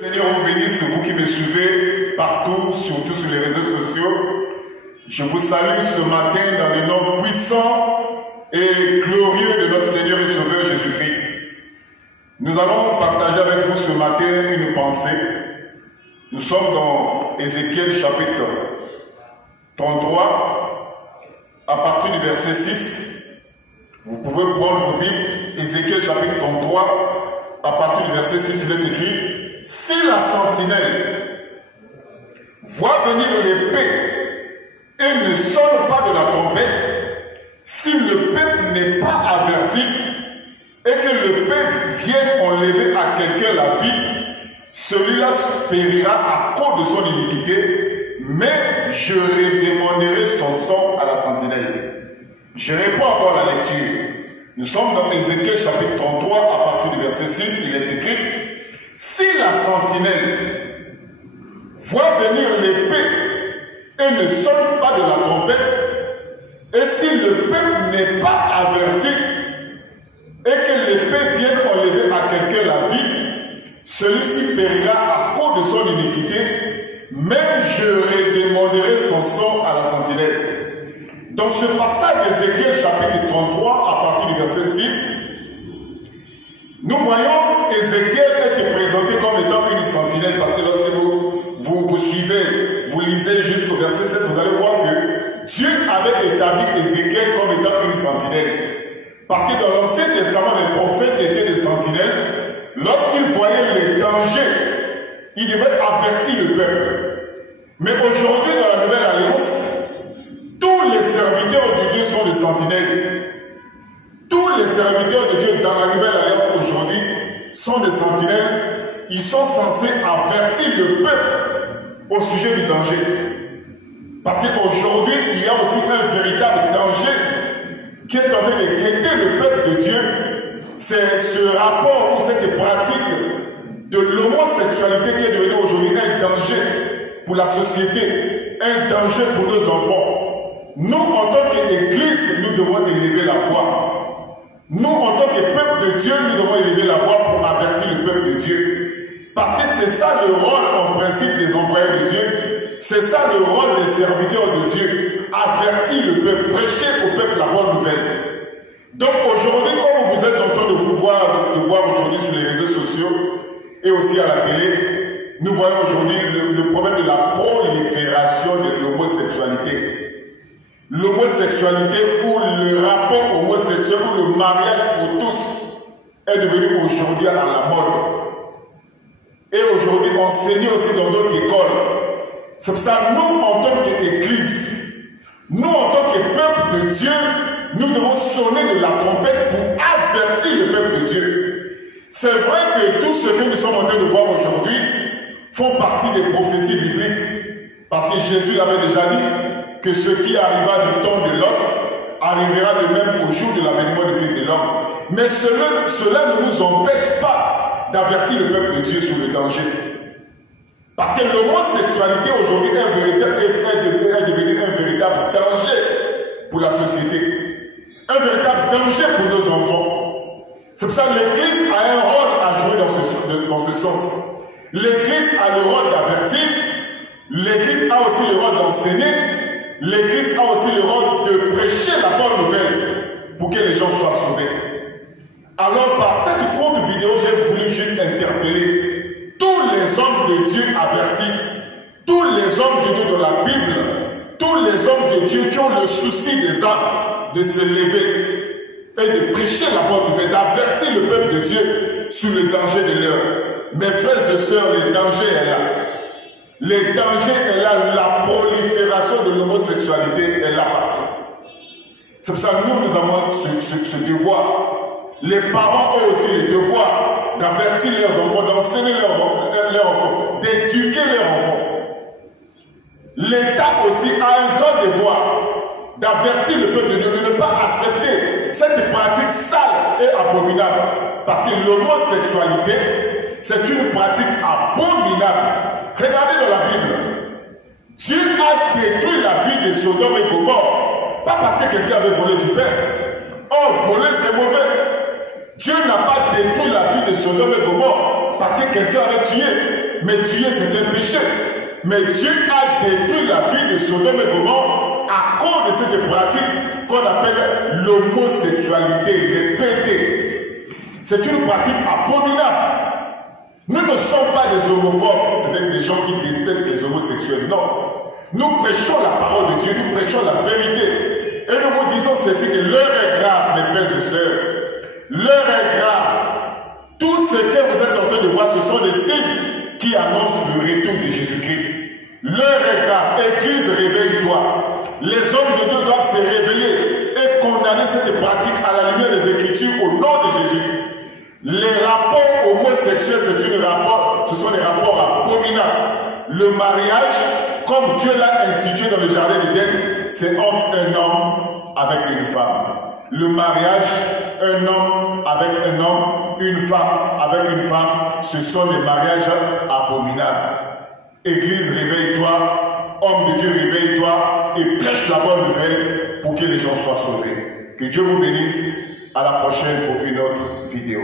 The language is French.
Seigneur vous bénisse, vous qui me suivez partout, surtout sur les réseaux sociaux. Je vous salue ce matin dans le nom puissant et glorieux de notre Seigneur et Sauveur Jésus-Christ. Nous allons partager avec vous ce matin une pensée. Nous sommes dans Ézéchiel chapitre 33, à partir du verset 6. Vous pouvez prendre vos Bibles, Ézéchiel chapitre 33, à partir du verset 6, il est écrit: si la sentinelle voit venir l'épée et ne sonne pas de la trompette, si le peuple n'est pas averti et que le peuple vienne enlever à quelqu'un la vie, celui-là périra à cause de son iniquité, mais je redemanderai son sang à la sentinelle. Je réponds encore à la lecture. Nous sommes dans Ézéchiel chapitre 33, à partir du verset 6, il est écrit: si la sentinelle voit venir l'épée et ne sonne pas de la trompette, et si le peuple n'est pas averti et que l'épée vienne enlever à quelqu'un la vie, celui-ci périra à cause de son iniquité, mais je redemanderai son sang à la sentinelle. Dans ce passage d'Ézéchiel chapitre 33, à partir du verset 6, nous voyons Ézéchiel être présenté comme étant une sentinelle, parce que lorsque vous suivez, vous lisez jusqu'au verset 7, vous allez voir que Dieu avait établi Ézéchiel comme étant une sentinelle. Parce que dans l'Ancien Testament, les prophètes étaient des sentinelles. Lorsqu'ils voyaient les dangers, ils devaient avertir le peuple. Mais aujourd'hui, dans la Nouvelle Alliance, tous les serviteurs de Dieu sont des sentinelles. Tous les serviteurs de Dieu dans la Nouvelle Alliance aujourd'hui sont des sentinelles. Ils sont censés avertir le peuple au sujet du danger. Parce qu'aujourd'hui, il y a aussi un véritable danger qui est en train de guetter le peuple de Dieu. C'est ce rapport ou cette pratique de l'homosexualité qui est devenue aujourd'hui un danger pour la société, un danger pour nos enfants. Nous, en tant qu'Église, nous devons élever la voix. Nous, en tant que peuple de Dieu, nous devons élever la voix pour avertir le peuple de Dieu. Parce que c'est ça le rôle en principe des envoyés de Dieu. C'est ça le rôle des serviteurs de Dieu. Avertir le peuple, prêcher au peuple la bonne nouvelle. Donc aujourd'hui, comme vous êtes en train de voir aujourd'hui sur les réseaux sociaux et aussi à la télé, nous voyons aujourd'hui le problème de la prolifération de l'homosexualité. L'homosexualité ou le rapport homosexuel ou le mariage pour tous est devenu aujourd'hui à la mode. Et aujourd'hui enseigné aussi dans d'autres écoles. C'est pour ça que nous, en tant qu'Église, nous, en tant que peuple de Dieu, nous devons sonner de la trompette pour avertir le peuple de Dieu. C'est vrai que tout ce que nous sommes en train de voir aujourd'hui font partie des prophéties bibliques. Parce que Jésus l'avait déjà dit, que ce qui arriva du temps de Lot arrivera de même au jour de l'avènement du Fils de l'homme. Mais cela ne nous empêche pas d'avertir le peuple de Dieu sur le danger. Parce que l'homosexualité aujourd'hui est devenue un véritable danger pour la société. Un véritable danger pour nos enfants. C'est pour ça que l'Église a un rôle à jouer dans ce sens. L'Église a le rôle d'avertir. L'Église a aussi le rôle d'enseigner. L'Église a aussi le rôle de prêcher la bonne nouvelle pour que les gens soient sauvés. Alors, par cette courte vidéo, j'ai voulu juste interpeller tous les hommes de Dieu avertis, tous les hommes de Dieu de la Bible, tous les hommes de Dieu qui ont le souci des âmes de se lever et de prêcher la bonne nouvelle, d'avertir le peuple de Dieu sur le danger de l'heure. Mes frères et sœurs, le danger est là. Le danger est là, la prolifération de l'homosexualité est là partout. C'est pour ça que nous avons ce devoir. Les parents ont aussi le devoir d'avertir leurs enfants, d'enseigner leurs enfants, d'éduquer leurs enfants. L'État aussi a un grand devoir d'avertir le peuple de Dieu, de ne pas accepter cette pratique sale et abominable. Parce que l'homosexualité, c'est une pratique abominable. Regardez dans la Bible. Dieu a détruit la vie de Sodome et Gomorrhe. Pas parce que quelqu'un avait volé du pain. Oh, voler c'est mauvais. Dieu n'a pas détruit la vie de Sodome et Gomorrhe parce que quelqu'un avait tué. Mais tuer, c'est un péché. Mais Dieu a détruit la vie de Sodome et Gomorrhe à cause de cette pratique qu'on appelle l'homosexualité, les pédés. C'est une pratique abominable. Nous ne sommes pas des homophobes, c'est des gens qui détestent les homosexuels. Non. Nous prêchons la parole de Dieu, nous prêchons la vérité. Et nous vous disons ceci, que l'heure est grave, mes frères et sœurs. L'heure est grave. Tout ce que vous êtes en train de voir, ce sont des signes qui annoncent le retour de Jésus-Christ. L'heure est grave. Église, réveille-toi. Les hommes de Dieu doivent se réveiller et condamner cette pratique à la lumière des Écritures au nom de Jésus. Les rapports homosexuels, ce sont des rapports abominables. Le mariage, comme Dieu l'a institué dans le jardin d'Éden, c'est entre un homme avec une femme. Le mariage, un homme avec un homme, une femme avec une femme, ce sont des mariages abominables. Église, réveille-toi, homme de Dieu, réveille-toi et prêche la bonne nouvelle pour que les gens soient sauvés. Que Dieu vous bénisse. À la prochaine pour une autre vidéo.